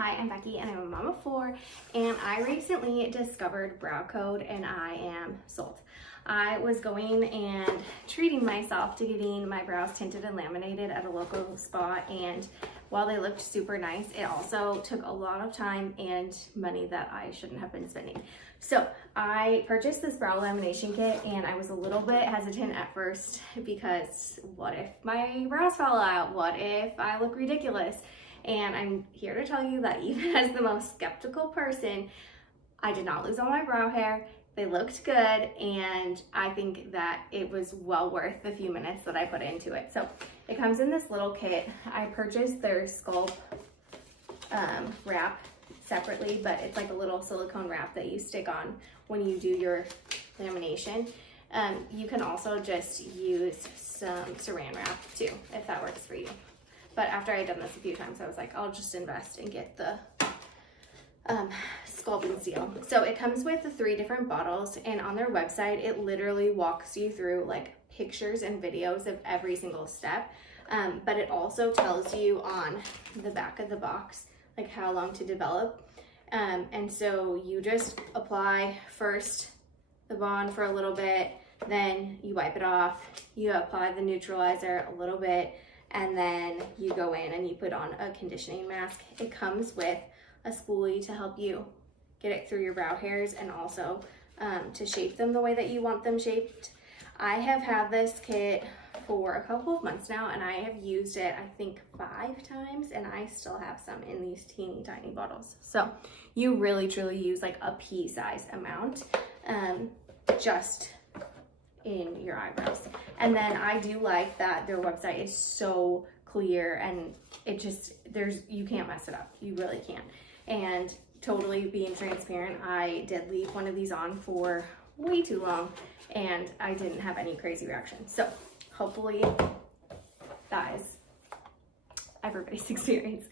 Hi, I'm Becky and I'm a mom of 4, and I recently discovered Brow Code and I am sold. I was going and treating myself to getting my brows tinted and laminated at a local spa, and while they looked super nice, it also took a lot of time and money that I shouldn't have been spending. So I purchased this brow lamination kit, and I was a little bit hesitant at first because what if my brows fell out? What if I look ridiculous? And I'm here to tell you that even as the most skeptical person, I did not lose all my brow hair. They looked good, and I think that it was well worth the few minutes that I put into it. So it comes in this little kit. I purchased their Sculpt wrap separately, but it's like a little silicone wrap that you stick on when you do your lamination. You can also just use some saran wrap too, if that works for you. But after I had done this a few times, I was like, I'll just invest and get the Sculpt and Seal. So it comes with the 3 different bottles, and on their website, it literally walks you through like pictures and videos of every single step. But it also tells you on the back of the box, like how long to develop. And so you just apply first the bond for a little bit, then you wipe it off, you apply the neutralizer a little bit, and then you go in and you put on a conditioning mask. It comes with a spoolie to help you get it through your brow hairs, and also to shape them the way that you want them shaped. I have had this kit for a couple of months now, and I have used it I think 5 times, and I still have some in these teeny tiny bottles. So you really truly use like a pea size amount just in your eyebrows. And then I do like that their website is so clear, and it just, you can't mess it up. You really can't. And totally being transparent, I did leave one of these on for way too long, and I didn't have any crazy reactions. So hopefully that is everybody's experience.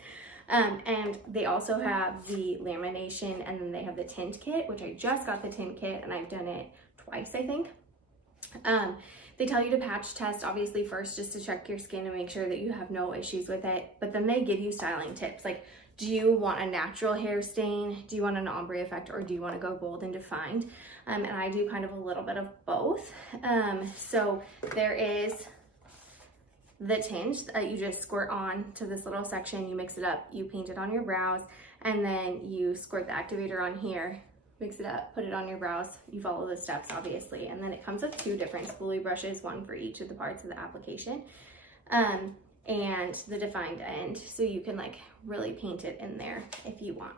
And they also have the lamination, and then they have the tint kit, which I just got the tint kit, and I've done it twice, I think. They tell you to patch test obviously first, just to check your skin and make sure that you have no issues with it. But then they give you styling tips, like, do you want a natural hair stain? Do you want an ombre effect? Or do you want to go bold and defined? And I do kind of a little bit of both. So there is the tint that you just squirt on to this little section, you mix it up, you paint it on your brows, and then you squirt the activator on here, mix it up, put it on your brows. You follow the steps obviously, and then it comes with 2 different spoolie brushes, one for each of the parts of the application, and the defined end, so you can like really paint it in there if you want.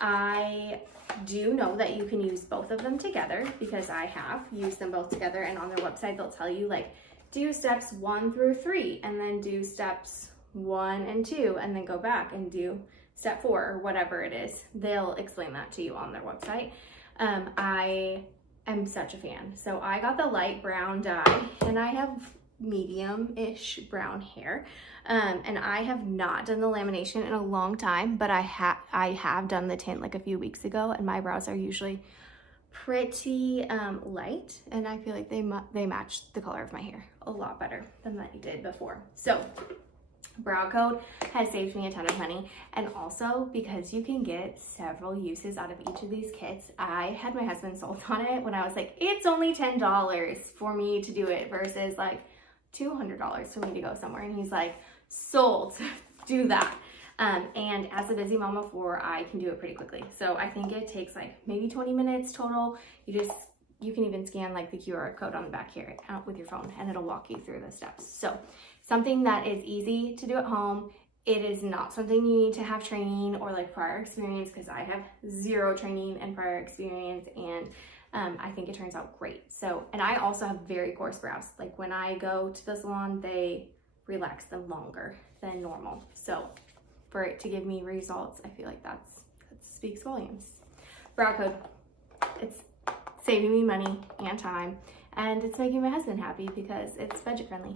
I do know that you can use both of them together because I have used them both together, and on their website they'll tell you like do steps 1 through 3 and then do steps 1 and 2 and then go back and do step 4 or whatever it is. They'll explain that to you on their website. I am such a fan. So I got the light brown dye, and I have medium-ish brown hair. And I have not done the lamination in a long time, but I have done the tint like a few weeks ago, and my brows are usually pretty light, and I feel like they match the color of my hair a lot better than that you did before. So Brow Code has saved me a ton of money, and also because you can get several uses out of each of these kits. I had my husband sold on it when I was like, it's only $10 for me to do it versus like $200 for me to go somewhere, and he's like, sold, do that. And as a busy mom of 4, I can do it pretty quickly. So I think it takes like maybe 20 minutes total. You can even scan like the QR code on the back here with your phone, and it'll walk you through the steps. So something that is easy to do at home. It is not something you need to have training or like prior experience, because I have 0 training and prior experience, and I think it turns out great. So, and I also have very coarse brows. Like when I go to the salon, they relax them longer than normal. So for it to give me results, I feel like that speaks volumes. Brow Code, it's saving me money and time, and it's making my husband happy because it's budget friendly.